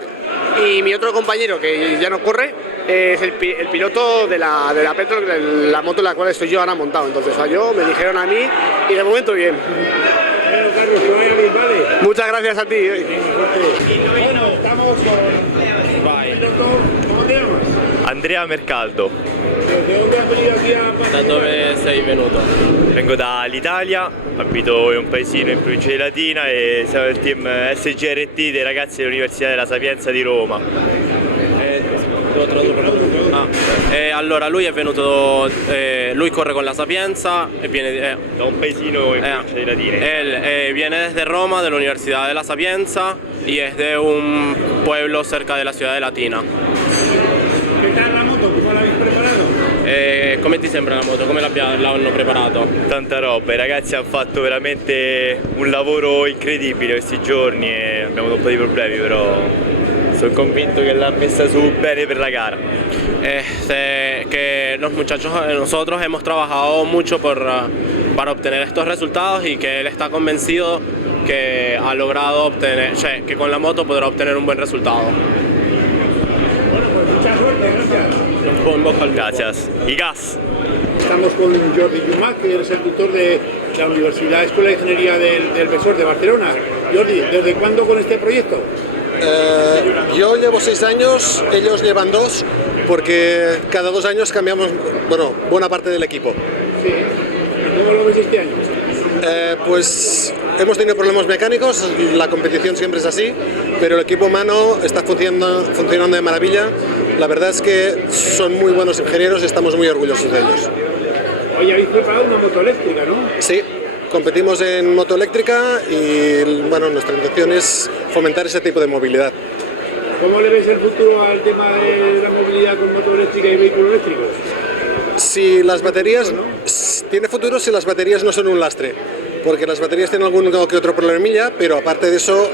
y mi otro compañero, que ya no corre, es el piloto de la Petrol, la moto en la cual estoy yo ahora montado. Entonces me dijeron a mí y de momento bien. Bueno, Carlos, que vaya bien, vale. Muchas gracias a ti. Bueno, estamos con el piloto. ¿Cómo te llamas? Andrea Mercaldo. ¿De dónde has venido aquí a participar? 6 minuti. Vengo dall'Italia, abito in un paesino in provincia di Latina e siamo il team SGRT dei ragazzi dell'Università della Sapienza di Roma. Allora lui è venuto, lui corre con la Sapienza e viene Da un paesino in provincia di Latina. él viene desde Roma, de la Universidad de la Sapienza, y es de un pueblo cerca de la ciudad de Latina. ¿Qué tal la moto? ¿Cómo la habéis preparado? Come ti sembra la moto? Come l'hanno preparato? Tanta roba, i ragazzi hanno fatto veramente un lavoro incredibile questi giorni e abbiamo avuto un po' di problemi, però sono convinto che l'ha messa su bene per la gara. Que los muchachos, nosotros hemos trabajado mucho para obtener estos resultados y que él está convencido que ha logrado obtener, que con la moto podrá obtener un buen resultado. Bueno, pues mucha suerte, gracias. Gracias. Y gas. Estamos con Jordi Jumà, que es el tutor de la Universidad Escuela de Ingeniería del Besós de Barcelona. Jordi, ¿desde cuándo con este proyecto? Yo llevo 6 años, ellos llevan 2, porque cada 2 años cambiamos, buena parte del equipo. Sí. ¿Y cómo lo ves este año? Pues hemos tenido problemas mecánicos, la competición siempre es así, pero el equipo humano está funcionando de maravilla. La verdad es que son muy buenos ingenieros y estamos muy orgullosos de ellos. Oye, habéis preparado una moto eléctrica, ¿no? Sí, competimos en moto eléctrica y nuestra intención es fomentar ese tipo de movilidad. ¿Cómo le veis el futuro al tema de la movilidad con moto eléctrica y vehículos eléctricos? Si las baterías, tiene futuro si las baterías no son un lastre. porque las baterías tienen algún que otro problemilla, pero aparte de eso,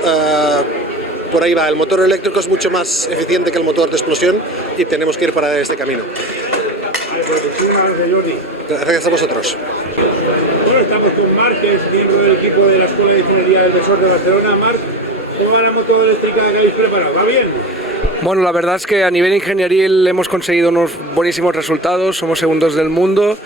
por ahí va. El motor eléctrico es mucho más eficiente que el motor de explosión y tenemos que ir para este camino. Muchísimas gracias, Jordi. Gracias a vosotros. Bueno, estamos con Marc, que es miembro del equipo de la Escuela de Ingeniería del Besós de Barcelona. Marc, ¿cómo va la moto eléctrica que habéis preparado? ¿Va bien? Bueno, la verdad es que a nivel ingenieril hemos conseguido unos buenísimos resultados, somos segundos del mundo,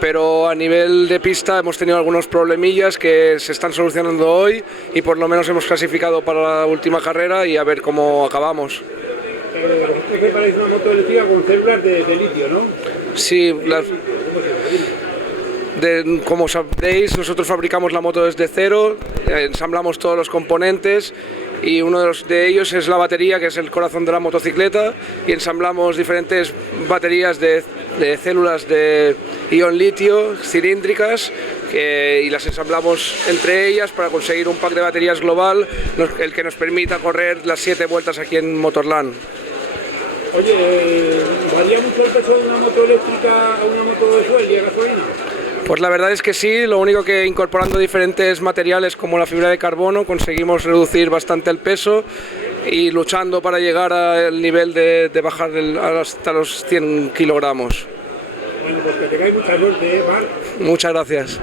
pero a nivel de pista hemos tenido algunos problemillas que se están solucionando hoy y por lo menos hemos clasificado para la última carrera y a ver cómo acabamos. Vosotros preparáis una moto eléctrica con células de litio, ¿no? Sí, como sabréis, nosotros fabricamos la moto desde cero, ensamblamos todos los componentes y uno de ellos es la batería, que es el corazón de la motocicleta, y ensamblamos diferentes baterías de células de ion litio cilíndricas y las ensamblamos entre ellas para conseguir un pack de baterías global, el que nos permita correr las 7 vueltas aquí en Motorland. Oye, ¿varía mucho el peso de una moto eléctrica a una moto de fuel y de gasolina? Pues la verdad es que sí, lo único que incorporando diferentes materiales como la fibra de carbono conseguimos reducir bastante el peso y luchando para llegar al nivel de bajar hasta los 100 kilogramos. Bueno, pues que tengáis mucha suerte, Marc. Muchas gracias.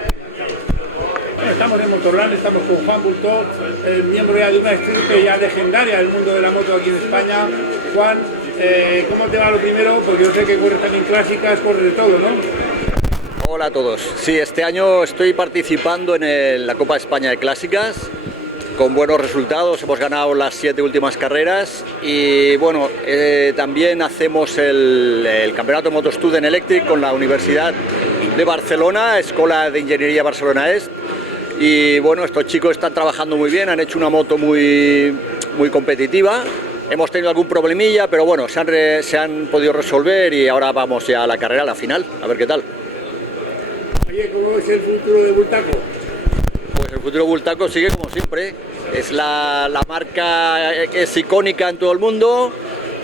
Estamos en Motorland, estamos con Juan Bultó, miembro ya de una estirpe ya legendaria del mundo de la moto aquí en España. Juan, ¿cómo te va lo primero? Porque yo sé que corres también clásicas, corres de todo, ¿no? Hola a todos. Sí, este año estoy participando en la Copa de España de Clásicas con buenos resultados. Hemos ganado las 7 últimas carreras y bueno, también hacemos el Campeonato Moto Student Electric con la Universidad de Barcelona, Escuela de Ingeniería Barcelona Est. Y bueno, estos chicos están trabajando muy bien, han hecho una moto muy competitiva. Hemos tenido algún problemilla, pero bueno, se han podido resolver y ahora vamos ya a la carrera, a la final, a ver qué tal. Oye, ¿cómo es el futuro de Bultaco? Pues el futuro de Bultaco sigue como siempre. Es la marca que es icónica en todo el mundo,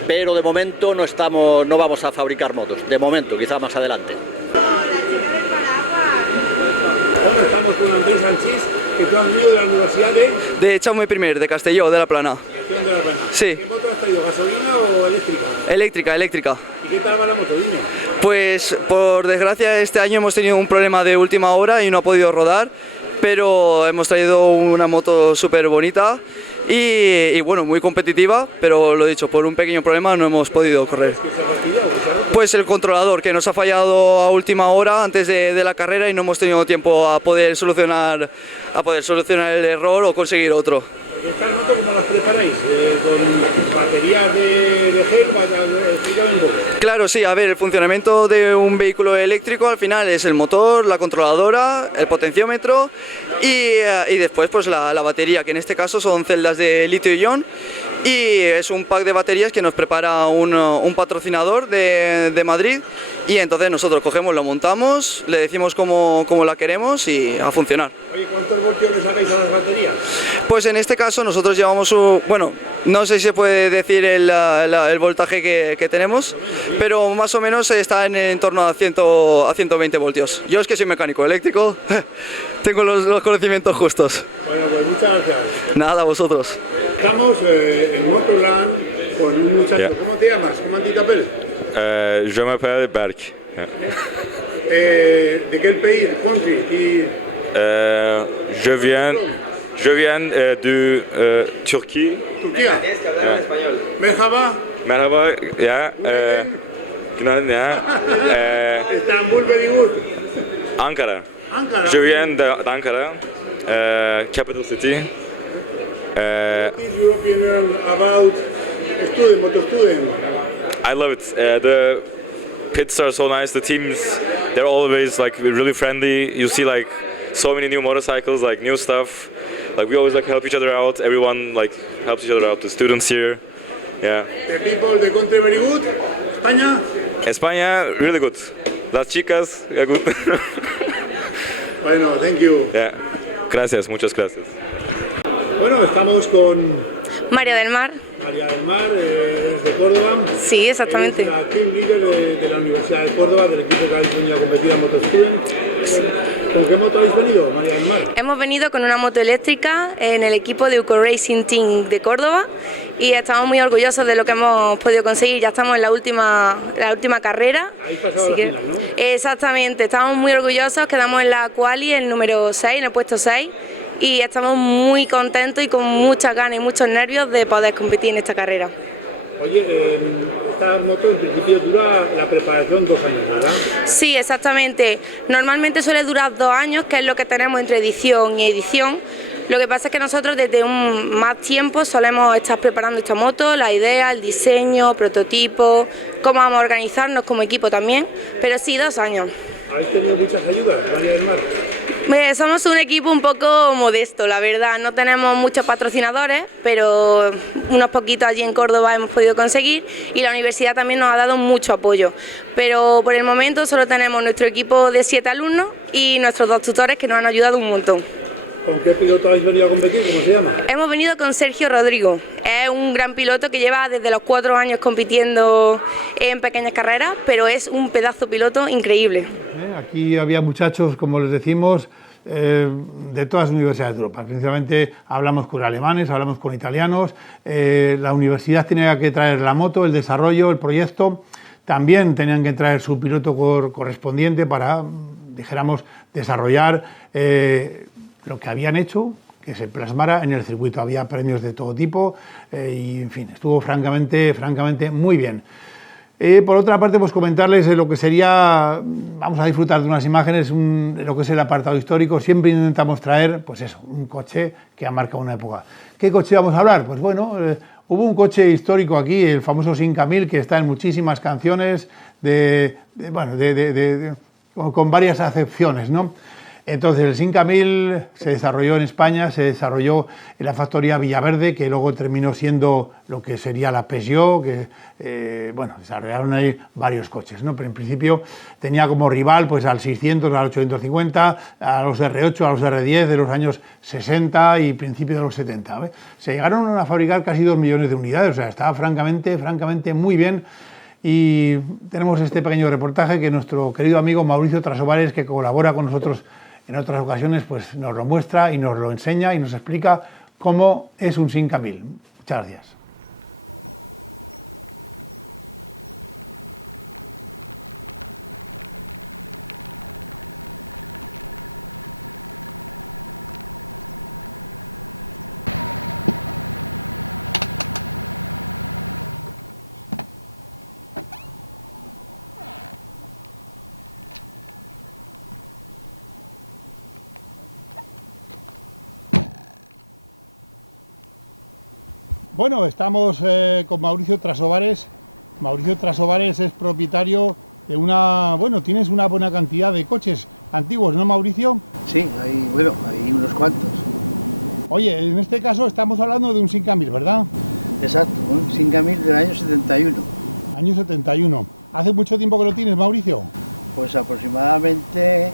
pero de momento no vamos a fabricar motos. De momento, quizá más adelante. Bueno, estamos con Andrés Sanchís, que tú has venido de la Universidad de Jaume I, de Castelló, de la Plana. ¿De la Plana? Sí. ¿Qué moto has traído, gasolina o eléctrica? Eléctrica. ¿Y qué tal va la moto? Dime. Pues por desgracia este año hemos tenido un problema de última hora y no ha podido rodar, pero hemos traído una moto súper bonita y bueno, muy competitiva, pero lo dicho, por un pequeño problema no hemos podido correr. ¿Qué se ha fastidiado? Pues el controlador, que nos ha fallado a última hora antes de la carrera y no hemos tenido tiempo a poder solucionar el error o conseguir otro. ¿Estas motos cómo las preparáis? ¿Con baterías de gel? Explícame un poco. Claro, sí, a ver, el funcionamiento de un vehículo eléctrico al final es el motor, la controladora, el potenciómetro y después pues la batería, que en este caso son celdas de litio-ion, y es un pack de baterías que nos prepara un patrocinador de Madrid, y entonces nosotros cogemos, lo montamos, le decimos cómo la queremos y a funcionar. Oye, ¿cuántos voltios le sacáis a las baterías? Pues en este caso nosotros llevamos bueno, no sé si se puede decir el voltaje que tenemos, pero más o menos está en torno a 120 voltios. Yo es que soy mecánico eléctrico, tengo los conocimientos justos. Bueno, pues muchas gracias. Nada, a vosotros. Estamos en Motorland con un muchacho. Yeah. ¿Cómo te llamas? ¿Cómo te t'appelles? Je m'appelle Berk. ¿De qué país? Country? Je viens de Turquía. Turquía. Tienes que hablar en español. Merhaba. Merhaba, ya. Günaydın ya. Istanbul, very good. Ankara. Ankara. Je viens d'Ankara, capital city. What is European Union about moto student? I love it. The pits are so nice. The teams, they're always like really friendly. You see like so many new motorcycles, like new stuff. Like we always like help each other out. Everyone like helps each other out. The students here, yeah. The people, the country very good. España, really good. Las chicas, yeah, good. Bueno, thank you. Yeah. Gracias, muchas gracias. Bueno, estamos con María del Mar. María del Mar, eres de Córdoba. Sí, exactamente. Eres la team leader de la Universidad de Córdoba, del equipo que habéis venido a competir en MotoStudent. ¿Con qué moto habéis venido, María del Mar? Hemos venido con una moto eléctrica en el equipo de Uco Racing Team de Córdoba y estamos muy orgullosos de lo que hemos podido conseguir. Ya estamos en la última carrera. Habéis pasado a la final, ¿no? Exactamente, estamos muy orgullosos, quedamos en la quali, el número 6, en el puesto 6. Y estamos muy contentos y con muchas ganas y muchos nervios de poder competir en esta carrera. Oye, esta moto en principio dura la preparación 2 años, ¿verdad? Sí, exactamente. Normalmente suele durar 2 años, que es lo que tenemos entre edición y edición. Lo que pasa es que nosotros desde más tiempo solemos estar preparando esta moto, la idea, el diseño, prototipo, cómo vamos a organizarnos como equipo también, pero sí 2 años. ¿Habéis tenido muchas ayudas, María del Mar? Somos un equipo un poco modesto, la verdad, no tenemos muchos patrocinadores, pero unos poquitos allí en Córdoba hemos podido conseguir y la universidad también nos ha dado mucho apoyo, pero por el momento solo tenemos nuestro equipo de 7 alumnos y nuestros 2 tutores que nos han ayudado un montón. ¿Con qué piloto habéis venido a competir? ¿Cómo se llama? Hemos venido con Sergio Rodrigo, es un gran piloto que lleva desde los 4 años compitiendo en pequeñas carreras, pero es un pedazo piloto increíble. Aquí había muchachos, como les decimos, de todas las universidades de Europa. Principalmente hablamos con alemanes, hablamos con italianos. La universidad tenía que traer la moto, el desarrollo, el proyecto. También tenían que traer su piloto correspondiente para, dijéramos, desarrollar lo que habían hecho, que se plasmara en el circuito. Había premios de todo tipo y, en fin, estuvo francamente muy bien. Por otra parte, pues comentarles lo que sería, vamos a disfrutar de unas imágenes, lo que es el apartado histórico. Siempre intentamos traer, pues eso, un coche que ha marcado una época. ¿Qué coche vamos a hablar? Pues bueno, hubo un coche histórico aquí, el famoso Simca 1000, que está en muchísimas canciones, con varias acepciones, ¿no? Entonces el Simca 1000 se desarrolló en España, se desarrolló en la factoría Villaverde, que luego terminó siendo lo que sería la Peugeot, que desarrollaron ahí varios coches, ¿no? Pero en principio tenía como rival pues al 600, al 850, a los R8, a los R10 de los años 60 y principios de los 70. ¿Ve? Se llegaron a fabricar casi 2 millones de unidades, o sea, estaba francamente muy bien. Y tenemos este pequeño reportaje que nuestro querido amigo Mauricio Trasobares, que colabora con nosotros en otras ocasiones, pues nos lo muestra y nos lo enseña y nos explica cómo es un Simca 1000. Muchas gracias. Bueno, estamos con Mauricio Trasobares. Mauricio Trasobares es propietario de tienes una buena cantidad de coches antiguos, ¿no, Mauricio? Sí, hay unos cuantos. Oye, en este caso estamos hablando de un Simca 1000, ¿verdad? Exacto, un Simca 1000 del año 71. Año 71. ¿Hace mucho tiempo que lo tienes, Mauricio? Pues aproximadamente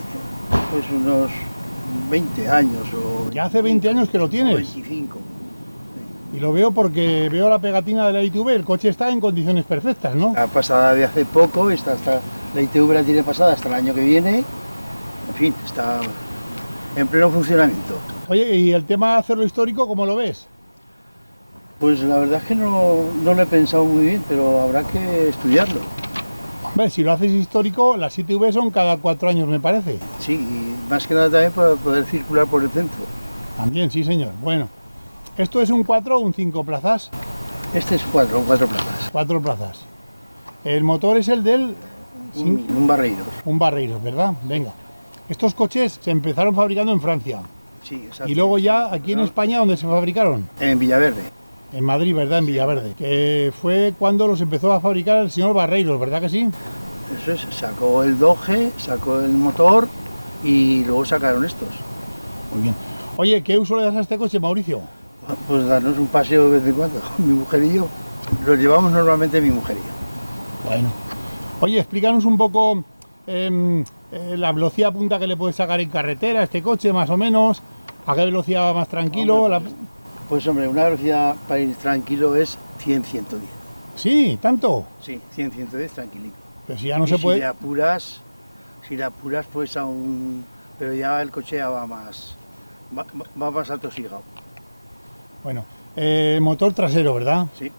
unos 20 años. ¿Ya hace 20 años que lo tienes? 25. Y lo veo porque veo la pegatina de la ITV, el coche está en condiciones perfectas, ¿no? Está pasada de hace poco, la ITV la tiene pasada hasta el año que viene, en fin, está en pleno funcionamiento. Oye, ¿y el tema de hacerlo histórico, cómo lo ves? Pues la verdad es que no lo he pensado muy bien, pero habrá que estudiarlo. Hombre, si lo haces histórico, las ITV son cada 4 años, me parece. Sí, y más que nada también para poder circular por el centro. También, sí señor. Bueno. ¿Esto es un 4 o un 5 plazas? Este es 4 plazas. 4 plazas. El motor es el del... Un Barreiros. Un Barreiros, ¿verdad? Venga. Estos coches se empezaron fabricando en Francia. Sí, exacto. Y luego ya aquí en España, ¿dónde se fabricaron? En Villaverde. En Madrid, ¿verdad? En Villaverde. Que fue cuando los empezó a fabricar el señor Barreiros, ¿verdad que sí? Eso es, sacó el Doge, sacó el motor y luego sacaron estos. Muy bien. Oye, ¿qué uso le das a este coche, Mauricio? Pues darnos un paseo de vez en cuando, mi mujer y yo. Lo llevamos normalmente mi mujer y yo. Bueno. Oye, explícanos un poco la velocidad punta que le puedes sacar en carretera a este coche, más o menos. ¿A qué velocidad va más tranquilo? Pues hombre, una velocidad para ir tranquilo es 100, 110. Sí, ¿tanto? Sí, 100, 110, tranquilito. Pero si ya no se puede... Si le apuras, pues aún... Pero ya el coche ya va más atosigado. Bueno, motor trasero, ¿verdad? Sí.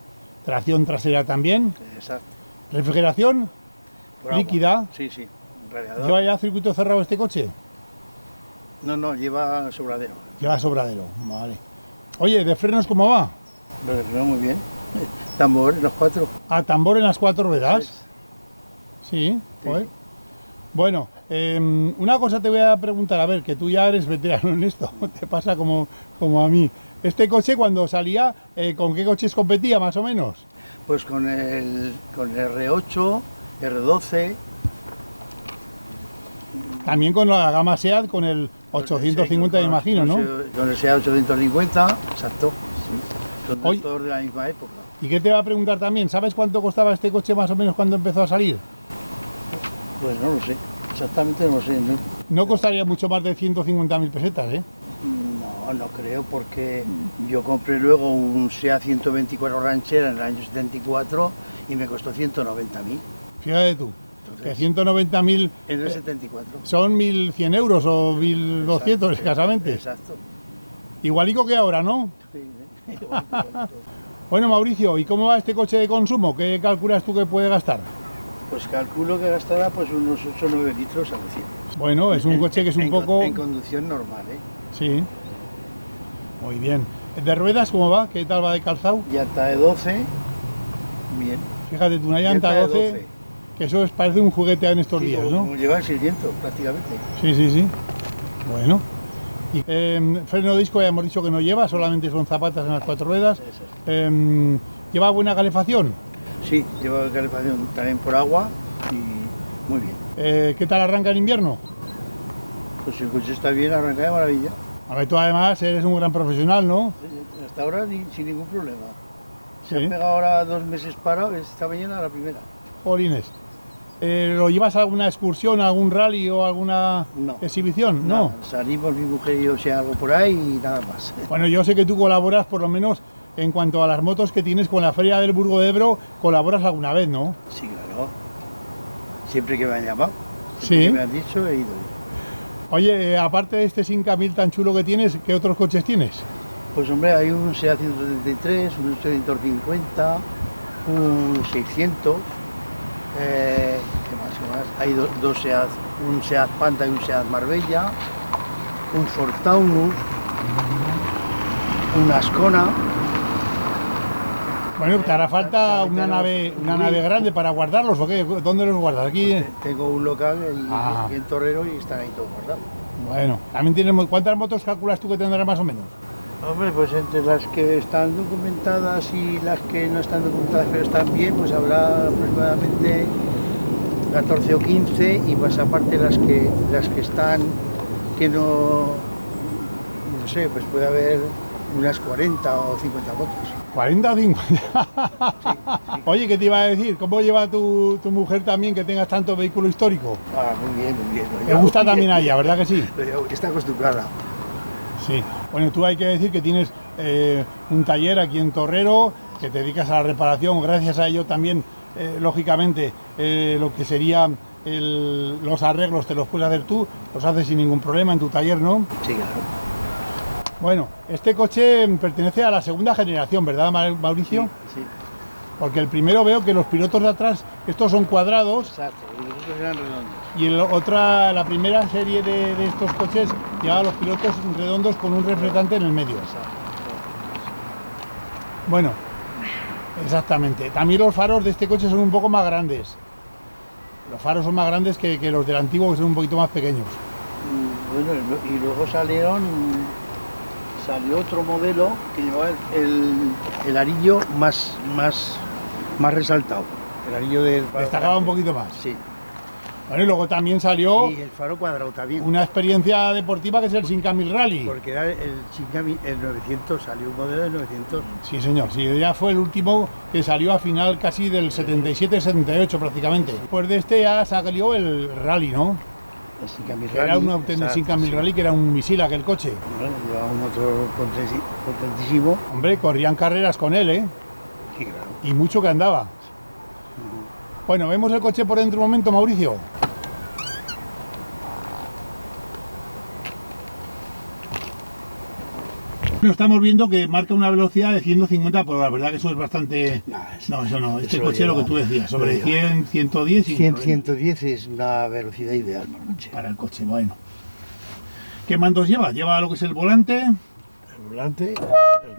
Tracción trasera también. Exacto. Refrigeración Por líquida. Agua. Sí, sí. Radiador. ¿Lleva ya circuito cerrado este coche? No, lleva sobradero. Lleva sobradero, vale. Oye, ¿de frenos cómo va? Lo de freno muy bien. Tambor en los 4. Ah, tambor en las 4 ruedas. Sí, joder. Bueno, una cosa te voy a preguntar, a ver, que tú ya eres veterano en esto, te pasa como a mí. Este coche cuando salía, ¿con qué coches competía más o menos? Pues con el R8, R12. También con la gama SEAT, con el 850 me imagino, ¿no? Con el SEAT 850, exacto. Sí. Son todos de la misma época. ¿Y qué te va a preguntar también? ¿Sabes cuánto costaba este coche más o menos cuando empezó a salir? Pues no lo sé, exactamente no lo sé. No costaría mucho más de 150.000 pesetas, ¿eh? No creo, porque yo compré luego un SEAT 124 ranchera en el año 74 y me costó 190.000. Fíjate tú, que 190.000... En el 74. Son 1.100 euros o 1.200 escasamente. Exacto. Igualico que ahora, ¿no? Sí, Bueno, Mauricio, ¿y cómo va este coche de consumo? ¿Qué calculas tú que puede gastar? Pues calculo que gastará pues unos 8 o 9 litros al 100. Bueno, es un coche que es un poco... En conducción normal, ¿eh? Sí. Muy bien. ¿De ruedas cómo va? ¿Qué tal va de calzado? Llanta de 12. Bien. Fíjate tú, una llanta 12, que eso parece un juguete en estos días, ¿no? Como lleva el 600 prácticamente. Sí. Bueno. Y freno disco ya hemos dicho que no lleva, solamente son zapatas en las 4 ruedas. ¿Lleva buena calefacción? Sí, lleva calefacción también por agua y muy bien. ¿Qué tal arranca en invierno? Pues si el coche está bien, arranca de maravilla. A ver, tú además eres un gran profesional, ¿no? Sí, hasta ahora sin ningún problema. Se ha pegado ahora 2 meses parado, esta mañana la primera. Jolines. ¿Lo llevas a alguna excursión, a algún rally o alguna exhibición? No. Salimos mi mujer y yo, sea algo por ahí y nada más. Bueno, yo sé que tú colaboras por lo menos en cuanto a las motos que tienes con la Feria del Burgo de Ebro, colaboras alguna vez, ¿no? Sí, claro. Siempre que me han llamado, sí. Que me han dicho, he ido. Oye, aparte de este 5000 tan chulo que tienes, ¿qué otros coches tienes? Pues hombre, hay un SEAT 173, un 850, un 600, ¿qué más? Hay dos SEAT, un SEAT Panda y un SEAT Marbella, un Ford Taunus, un Ascona. Bueno, te hará falta una nave grande para guardarlos, ¿o qué? ¿Dónde los guardas? Aquí. Pues tengo un local aquí en Torrero y están ahí todos guardados. Bueno, también tienes. ¿Cuántas motos calculas tú que tendrás más o menos? Hombre, pues entre las que están documentadas y las que no están documentadas pero están bien, pues habrá aproximadamente 14 o 15 y más aparte las que están que no sé, pues puede haber unas 40 o 50 motos. 40 o 50. Sí. Oye, ¿qué te iba a decir? ¿Cómo lleva tu mujer también que tengas tanto vehículo histórico? Ah, muy bien, muy bien. Me gusta también a ella, ¿verdad que sí? Está acostumbrada. Sí. Bueno, tú hay que decir que tienes un taller aquí en Torrero, que te dedicas a la reparación. Gracias a ello también, lógicamente, lo que serían los arreglos te los puedes hacer tú, los haces sin ningún problema en tu taller, ¿no? Sí, claro. Bueno, este coche pertenece a la segunda generación, ¿verdad, Mauricio? Sí. Porque el primero veo que los pilotos de atrás, estos son cuadrados. Exacto, y los otros eran redondos. Y la primera serie de estos coches lleva los pilotos redondos con un reflectante en el medio. Exacto. Bueno, exactamente. También los faros de este coche son un poco más grandes. Los faros son más grandes que los del antiguo, que son un poquito más pequeños. Bueno, y luego salió otro modelo que llevaba el arillo más resaltado. El arillo destacaba un poquito más. Sí. Bueno, y luego también salió... Y el faro cuadrado también. Una experiencia deportiva que es el 5000 Rally. Porque era el 900, salió un modelo de 900. Sí, señor. Sí, ya fue el último que salió a final casi del 77-78 prácticamente. Después de este ya salió el Rally, ¿no? El 5000 Rally. Era un auténtico 5000 Rally, que era un misil aquel coche. Bueno, llevaba un motor potentísimo. Hombre, corrían carreras con él, ¿eh? Sí, claro. Y mucho que andaba. Bueno, vemos el coche por dentro un momento, Mauricio. Bueno, estamos viendo que marca una velocidad de 150 por hora, ¿verdad? Que eso es bastante... No, eso no. Este coche es lo que tú decías, sobre 100, 110... 110 es una velocidad ideal para el coche. Para el coche, bueno. ¿Qué mandos lleva? Lleva lo que es el volante... El volante,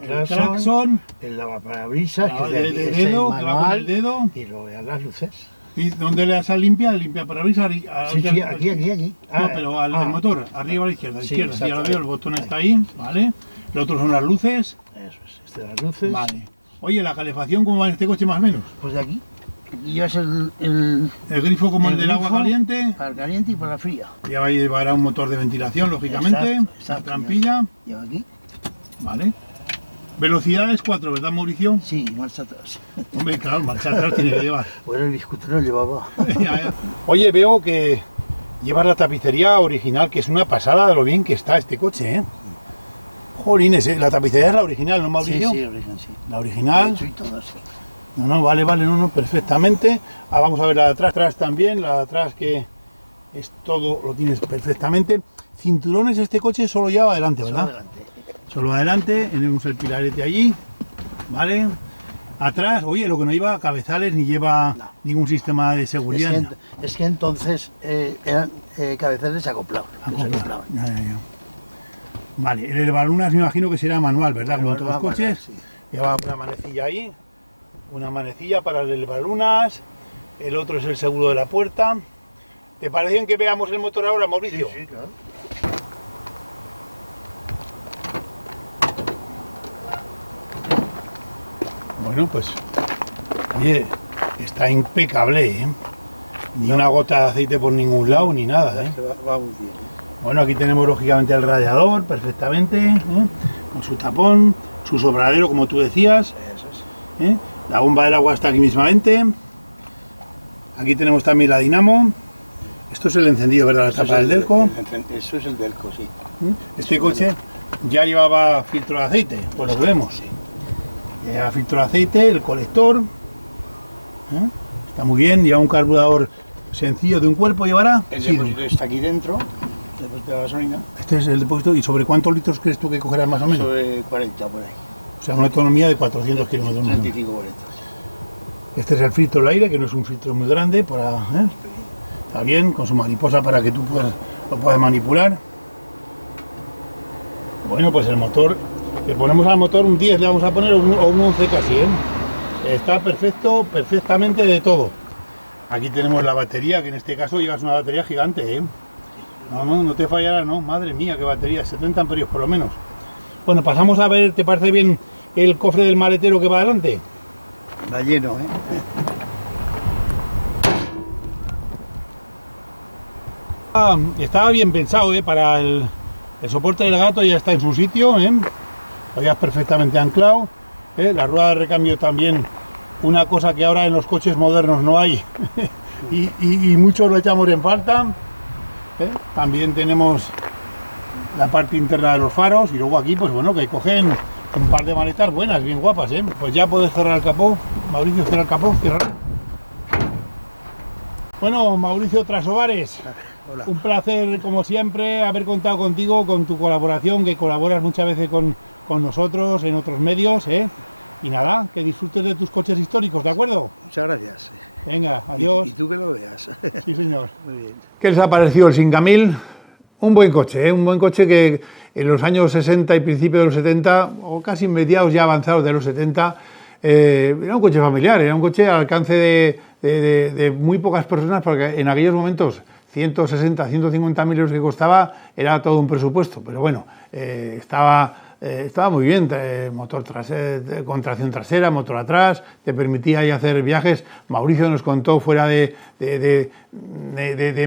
el claxon, el lavaparabrisa, que de dedo, que va con el dedo, y luego las luces. ¿Y dónde le das a limpia? Limpia parabrisas. Sí, aquí. No, pero al motor, arriba a la izquierda, Sí, izquierda, ya lo veo, el botón está ahí, ¿vale? El otro son las luces. Eso es, las luces. Vale. Oye, ¿la calefacción cómo va en este coche más o menos? Pues de aquí. Y llevas el grifo como el del agua caliente. Para el caliente y para la fría. Ya llevará un motor de ventilación, lógicamente. Exacto, la trampilla. Lleva aquí. Vale. Velocidades 4, ¿verdad, Mauricio? Sí, marcha atrás. Hombre, claro, marcha atrás tiene que llevar. Bueno, el biscutero llevaba. Oye, veo que llevas la tapicería original, que es una pasada de lo bien que está este coche, ¿eh? Jolines, la tapicería es la original, ¿no, Mauricio? Sí, original, sí. La original. De hecho, y todo así. No, vale, perfectamente. Vamos a ver la de atrás también, la de atrás que es todo, lo tienes perfectamente. Cinturones, este coche solo lleva adelante, ¿verdad? Solo adelante, tenemos el pilarete allí, ¿vale? Atrás, oye, lo que no lleva cabezales ni lleva ningún sistema de seguridad. Es que entonces eran cabezales acoplados. Ya. Vale, el elevalunas me imagino que será manual, ¿verdad? Como en todos los coches. Sí. Lleva una manecilla ahí, una manecilla para el elevalunas, el otro es el seguro de la puerta. ¿Te parece bien que veamos el motor ahora, Mauricio? Sí, claro. Bueno, pues, oye, está impecable, ¿eh? Ni una gota de aceite por ningún lado, ni nada, ¿eh? Va muy bien. Bueno, aquí tenemos lógicamente el radiador, perfectamente, ¿eh? Con su tapón, su sobradero, como tú decías. Eso es. ¿Eh? La bomba del agua está aquí mismamente. Aquí tenemos también la dinamo. Esto es el encendido, ¿verdad? La tapa del Delco. Eso es el Delco, sí. Este coche ya llevaba filtro de aceite, por lo que vemos. Sí. Lleva filtro de aceite, el colector. Está muy bien, lleva un carburador sencillo de un cuerpo, ¿llevará? El depósito está aquí dentro, el depósito de gasolina. Este es el depósito. ¿Y sobre cuántos litros crees tú que cogerás más o menos? Sobre 40 por ahí. O sea, una autonomía de 400 kilómetros. 35, 40. Este es el filtro del aire, que no es un filtro muy grande. Está bien, con su mariposa para que tú lo puedas manipular. Bueno, pues el motor, le ponemos al motor un 10, le vamos a poner o un 11 casi, ¿eh? Está perfecto, perfectamente de todo. Aquí tenemos la batería, que en este caso llevas una batería gigante, ¿eh? No te fallará, ¿no? Madre mía, qué batería, 70 amperios por lo menos. Bueno, pasamos a ver, ¿te parece bien el cofre del maletero que va adelante? Va lleno, ¿eh? Estaba bien pensado, ¿eh? Para el soporte del gato ya está en su sitio, ¿eh? Lo llevas perfectamente anclado, ¿eh? La rueda de recambio también, una cosa que ahora en los coches modernos no hay y muchos lo echamos en falta, ¿eh? También tenemos la parte interna de los faros y luego aquí, pues bueno, que cogen un par de maletas buenas, bien guapas, ¿eh? Pues ya puedes cerrar el capó. Mauricio, cierra el capó, cierra. Bueno, Mauricio Trasobares, Hola. Un placer, como siempre, haber contado contigo, con tu colaboración, que colaboras muchas veces con nosotros en otros medios, ¿eh? Y nada, que disfrutes de tus coches históricos, ¿de acuerdo? Muchas gracias. Venga, adiós. Y tú que lo veas. Sí, señor. Muy bien. ¿Qué les ha parecido el Singamil? Un buen coche, ¿eh? Un buen coche que en los años 60 y principios de los 70, o casi mediados ya avanzados de los 70, era un coche familiar, era un coche al alcance de muy pocas personas, porque en aquellos momentos 160, 150.000 euros que costaba era todo un presupuesto, pero bueno, estaba muy bien, motor trasero, con tracción trasera, motor atrás, te permitía ahí hacer viajes. Mauricio nos contó fuera de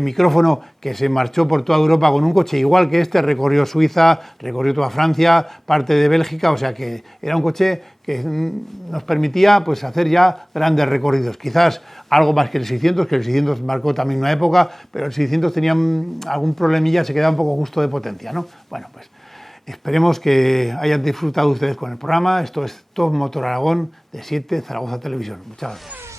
micrófono que se marchó por toda Europa con un coche igual que este, recorrió Suiza, recorrió toda Francia, parte de Bélgica, o sea que era un coche que nos permitía pues hacer ya grandes recorridos, quizás algo más que el 600 marcó también una época, pero el 600 tenía algún problemilla, se quedaba un poco justo de potencia, ¿no? Bueno, pues Esperemos que hayan disfrutado ustedes con el programa. Esto es Top Motor Aragón de 7 Zaragoza Televisión. Muchas gracias.